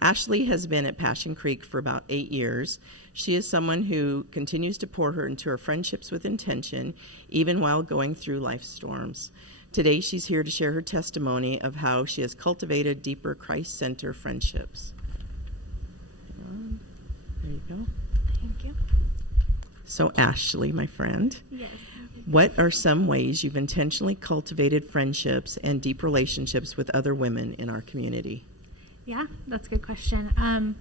Ashley has been at Passion Creek for about 8 years. She is someone who continues to pour her into her friendships with intention, even while going through life storms. Today, she's here to share her testimony of how she has cultivated deeper Christ-centered friendships. There you go. Thank you. So, Ashley, my friend, Yes. what are some ways you've intentionally cultivated friendships and deep relationships with other women in our community? Yeah, that's a good question.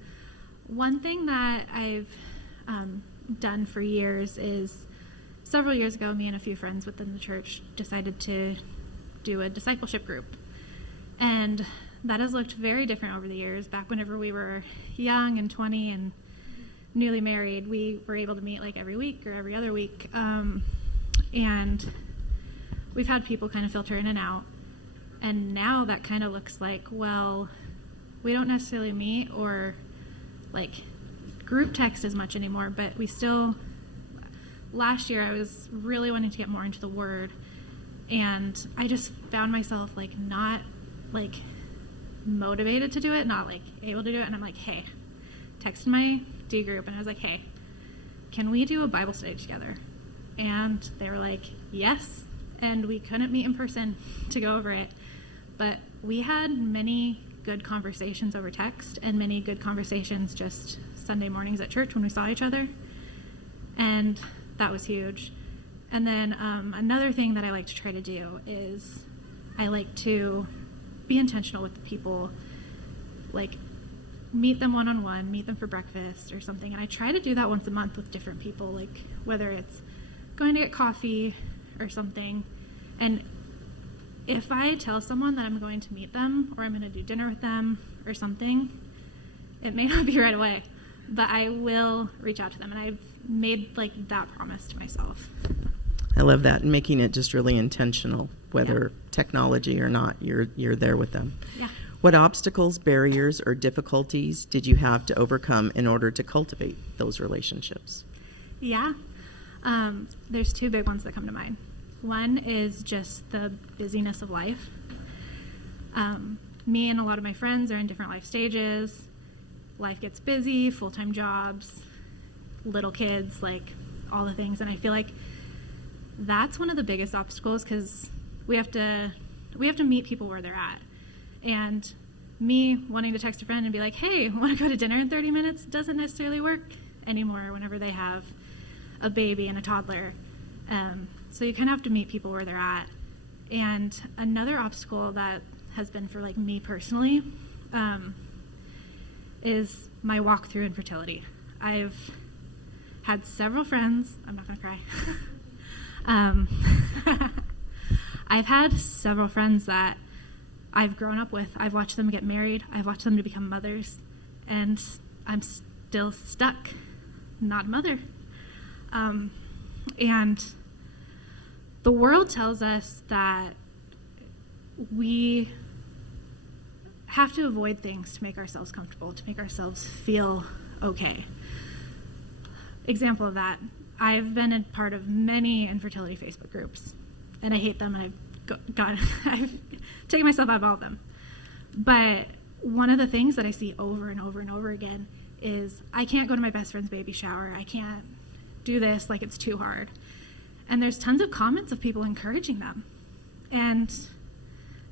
One thing that I've done for years is several years ago, me and a few friends within the church decided to do a discipleship group. And that has looked very different over the years. Back whenever we were young and 20 and newly married, we were able to meet like every week or every other week. And we've had people kind of filter in and out. And now that kind of looks like, well, we don't necessarily meet or like group text as much anymore, but we still, last year I was really wanting to get more into the Word, and I just found myself like not like motivated to do it, not like able to do it, and I'm like, hey, texted my D group and I was like, hey, can we do a Bible study together? And they were like, yes, and we couldn't meet in person to go over it, but we had many good conversations over text and many good conversations just Sunday mornings at church when we saw each other, and that was huge. And then another thing that I like to try to do is I like to be intentional with the people, like meet them one-on-one, meet them for breakfast or something, and I try to do that once a month with different people, like whether it's going to get coffee or something. And if I tell someone that I'm going to meet them or I'm going to do dinner with them or something, it may not be right away, but I will reach out to them, and I've made like that promise to myself. I love that, and making it just really intentional, whether technology or not, you're there with them. Yeah. What obstacles, barriers, or difficulties did you have to overcome in order to cultivate those relationships? Yeah. There's two big ones that come to mind. One is just the busyness of life. Me and a lot of my friends are in different life stages. Life gets busy, full-time jobs, little kids, like all the things. And I feel like that's one of the biggest obstacles, because we have to meet people where they're at. And me wanting to text a friend and be like, hey, want to go to dinner in 30 minutes doesn't necessarily work anymore whenever they have a baby and a toddler. So you kind of have to meet people where they're at. And another obstacle that has been for like me personally is my walk through infertility. I've had several friends. I'm not going to cry. I've had several friends that I've grown up with. I've watched them get married. I've watched them to become mothers. And I'm still stuck, not a mother. And the world tells us that we have to avoid things to make ourselves comfortable, to make ourselves feel okay. Example of that, I've been a part of many infertility Facebook groups, and I hate them, and I've taken myself out of all of them. But one of the things that I see over and over and over again is I can't go to my best friend's baby shower. I can't do this, like it's too hard. And there's tons of comments of people encouraging them. And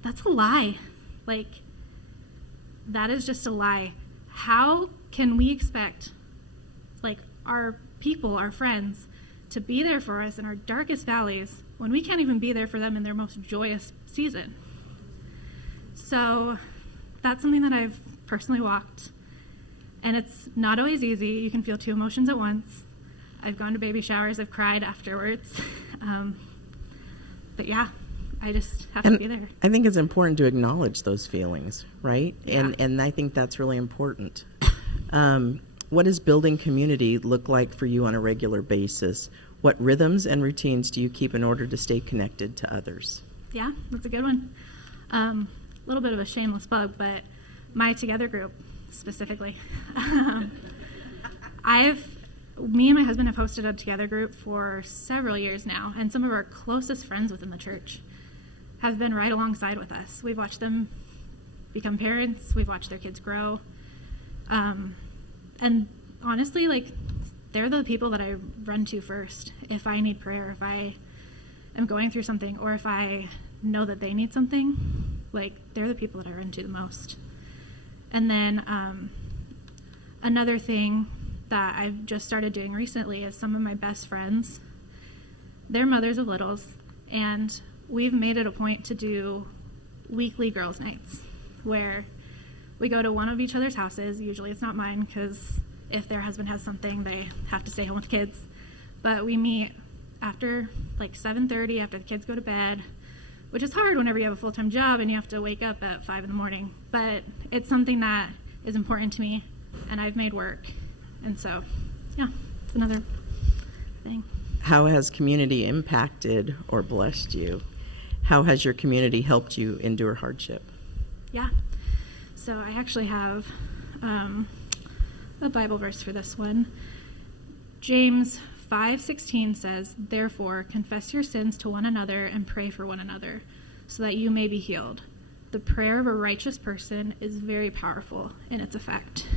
that's a lie. Like, that is just a lie. How can we expect, like, our people, our friends, to be there for us in our darkest valleys when we can't even be there for them in their most joyous season? So that's something that I've personally walked. And it's not always easy. You can feel two emotions at once. I've gone to baby showers. I've cried afterwards. But yeah, I just have to be there. I think it's important to acknowledge those feelings, right? Yeah. And I think that's really important. What does building community look like for you on a regular basis? What rhythms and routines do you keep in order to stay connected to others? Yeah, that's a good one. A little bit of a shameless plug, but my Together group specifically. Me and my husband have hosted a Together group for several years now, and some of our closest friends within the church have been right alongside with us. We've watched them become parents. We've watched their kids grow. And honestly, like, they're the people that I run to first if I need prayer, if I am going through something, or if I know that they need something. Like, they're the people that I run to the most. And then another thing that I've just started doing recently is some of my best friends, they're mothers of littles, and we've made it a point to do weekly girls' nights where we go to one of each other's houses. Usually it's not mine, because if their husband has something, they have to stay home with kids. But we meet after like 7:30, after the kids go to bed, which is hard whenever you have a full-time job and you have to wake up at 5 in the morning. But it's something that is important to me, and I've made work. And so, yeah, it's another thing. How has community impacted or blessed you? How has your community helped you endure hardship? Yeah. So I actually have a Bible verse for this one. James 5:16 says, "Therefore, confess your sins to one another and pray for one another, so that you may be healed. The prayer of a righteous person is very powerful in its effect."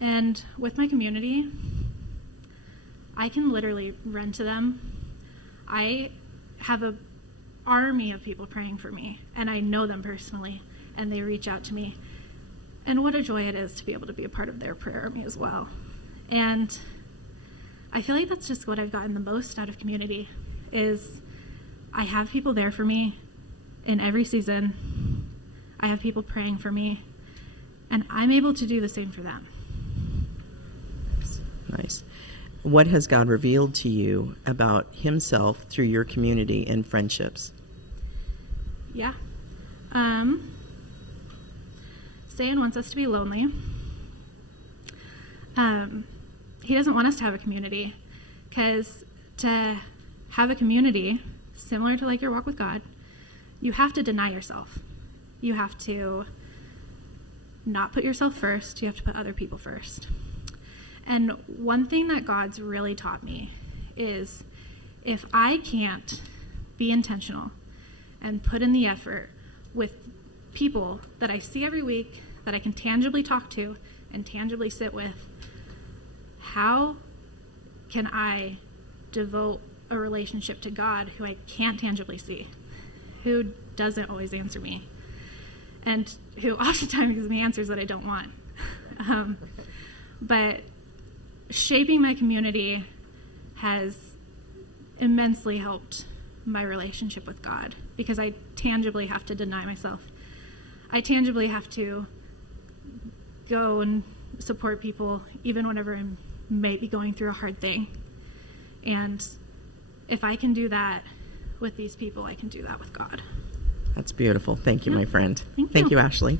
And with my community, I can literally run to them. I have an army of people praying for me, and I know them personally, and they reach out to me. And what a joy it is to be able to be a part of their prayer army as well. And I feel like that's just what I've gotten the most out of community, is I have people there for me in every season. I have people praying for me, and I'm able to do the same for them. Nice. What has God revealed to you about himself through your community and friendships? Yeah. Stan wants us to be lonely. He doesn't want us to have a community, because to have a community, similar to like your walk with God, you have to deny yourself. You have to not put yourself first. You have to put other people first. And one thing that God's really taught me is, if I can't be intentional and put in the effort with people that I see every week, that I can tangibly talk to and tangibly sit with, how can I devote a relationship to God who I can't tangibly see, who doesn't always answer me, and who oftentimes gives me answers that I don't want? But shaping my community has immensely helped my relationship with God, because I tangibly have to deny myself. I tangibly have to go and support people even whenever I may be going through a hard thing. And if I can do that with these people, I can do that with God. That's beautiful. Thank you, Yeah. my friend. Thank you. Ashley.